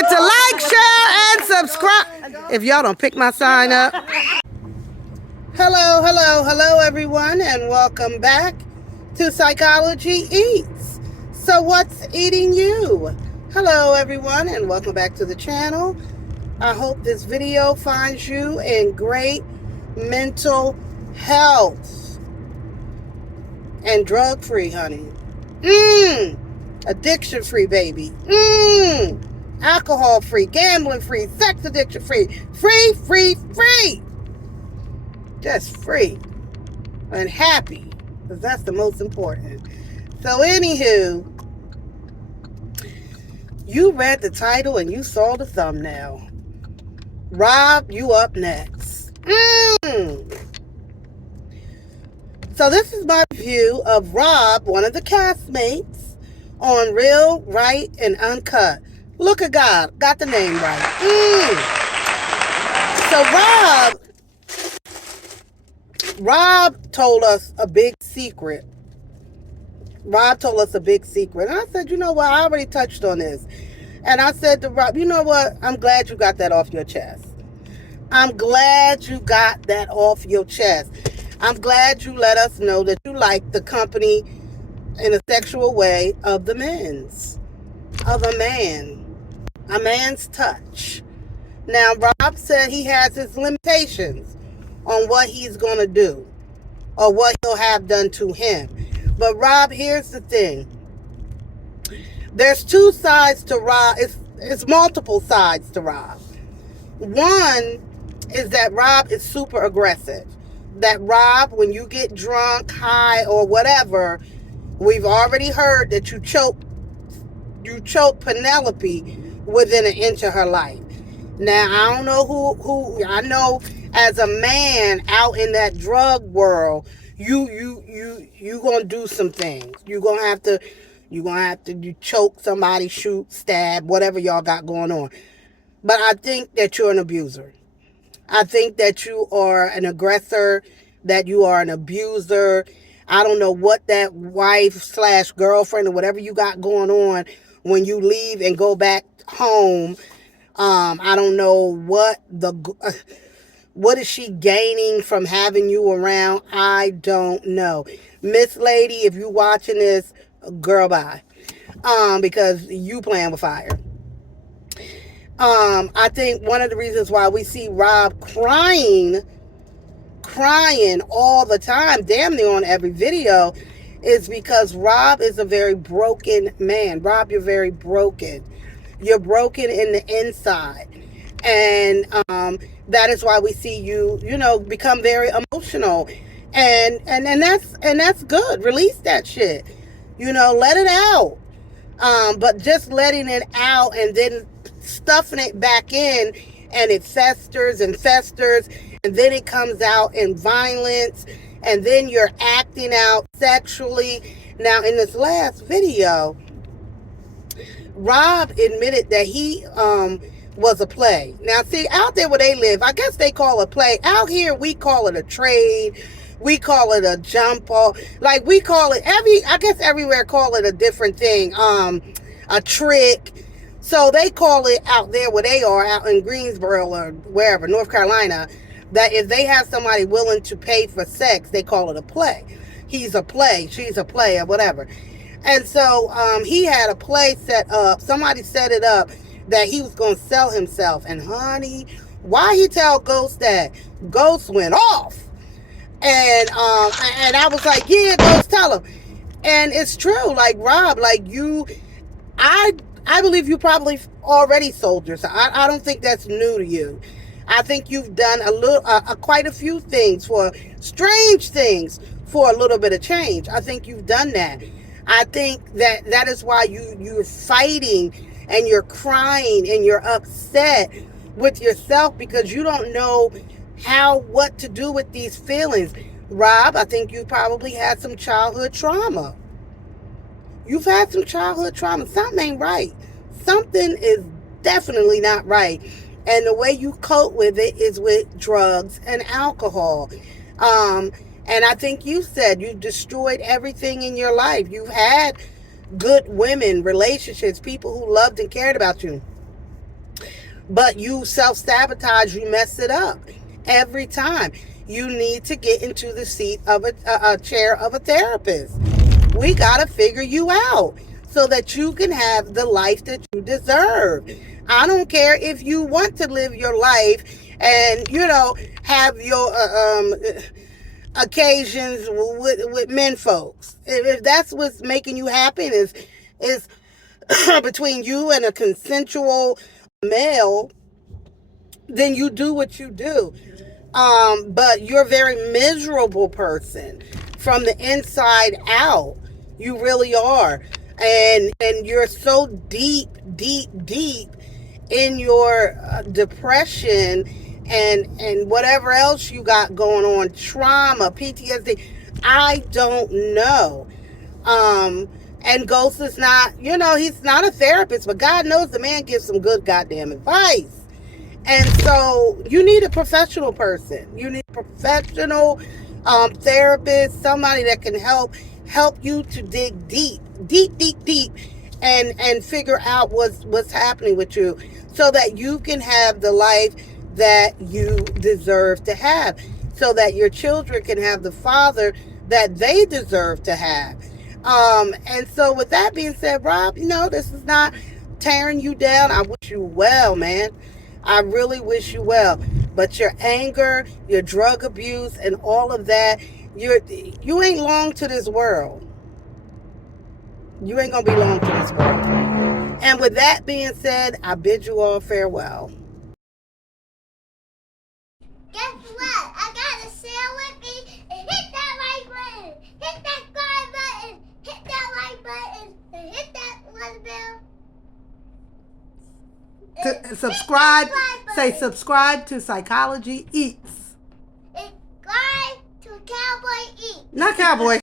forget to like, share, and subscribe. If y'all don't pick my sign up. Hello, everyone, and welcome back to Psychology Eats. So what's eating you? Hello, everyone, and welcome back to the channel. I hope this video finds you in great mental health and drug-free, honey. Addiction-free, baby. Alcohol-free, gambling-free, sex addiction-free. Free. Just free and happy, because that's the most important. So anywho, you read the title and you saw the thumbnail. Rob, you up next. So this is my review of Rob, one of the castmates, on Real, Right, and Uncut. Look at God, got the name right. So Rob told us a big secret. And I said, you know what? I already touched on this. And I said to Rob, you know what? I'm glad you got that off your chest. I'm glad you let us know that you like the company in a sexual way of a man's touch. Now, Rob said he has his limitations on what he's going to do or what he'll have done to him. But Rob, here's the thing. There's two sides to Rob. It's multiple sides to Rob. One is that Rob is super aggressive. That Rob, when you get drunk, high, or whatever, we've already heard that you choke Penelope within an inch of her life. Now, I don't know who I know as a man out in that drug world, you gonna do some things. You gonna have to you choke somebody, shoot, stab, whatever y'all got going on. But I think that you're an abuser. I think that you are an aggressor, that you are an abuser. I don't know what that wife/girlfriend or whatever you got going on when you leave and go back home. I don't know what is she gaining from having you around. I don't know. Miss Lady, if you watching this, girl, bye. Because you playing with fire. I think one of the reasons why we see Rob crying all the time, damn near on every video, is because Rob is a very broken man. Rob, you're very broken. You're broken in the inside. And that is why we see you, become very emotional. And that's good. Release that shit. Let it out. But just letting it out and then stuffing it back in, and it festers, and then it comes out in violence, and then you're acting out sexually. Now, in this last video, Rob admitted that he was a play. Now, see, out there where they live, I guess they call it play. Out here, we call it a trade. We call it a jump off. Like, we call it I guess everywhere call it a different thing. A trick. So they call it out there where they are, out in Greensboro or wherever, North Carolina, that if they have somebody willing to pay for sex, they call it a play. He's a play, she's a play, or whatever. And so he had a play set up. Somebody set it up that he was going to sell himself. And honey, why he tell Ghost that? Ghost went off. And I was like, yeah, Ghost, tell him. And it's true. Like, Rob, like I believe you probably already sold yourself. I don't think that's new to you. I think you've done quite a few things, strange things, for a little bit of change. I think you've done that. I think that is why you're fighting and you're crying and you're upset with yourself, because you don't know what to do with these feelings. Rob, I think you probably had some childhood trauma. You've had some childhood trauma. Something ain't right. Something is definitely not right. And the way you cope with it is with drugs and alcohol. And I think you said you destroyed everything in your life. You've had good women, relationships, people who loved and cared about you. but you self-sabotage, you mess it up every time. You need to get into the seat of a chair of a therapist. We got to figure you out so that you can have the life that you deserve. I don't care if you want to live your life and, have your occasions with men folks. If that's what's making you happy is between you and a consensual male, then you do what you do. But you're a very miserable person from the inside out. You really are. And you're so deep, deep, deep in your depression and whatever else you got going on, trauma, PTSD. I don't know. And Ghost is not, he's not a therapist, but God knows the man gives some good goddamn advice. And so you need a professional person. You need a professional therapist, somebody that can help you to dig deep, deep, deep, deep, and figure out what's happening with you, so that you can have the life that you deserve to have, so that your children can have the father that they deserve to have. And so with that being said, Rob, this is not tearing you down. I wish you well, man. I really wish you well. But your anger, your drug abuse, and all of that, you ain't long to this world. You ain't gonna be long to this world. And with that being said, I bid you all farewell. Guess what? I got a sale with me. And hit that like button. Hit that subscribe button. Hit that like button. And hit that one bell. Subscribe. Say subscribe to Psychology Eats. Subscribe to Cowboy Eats. Not Cowboy.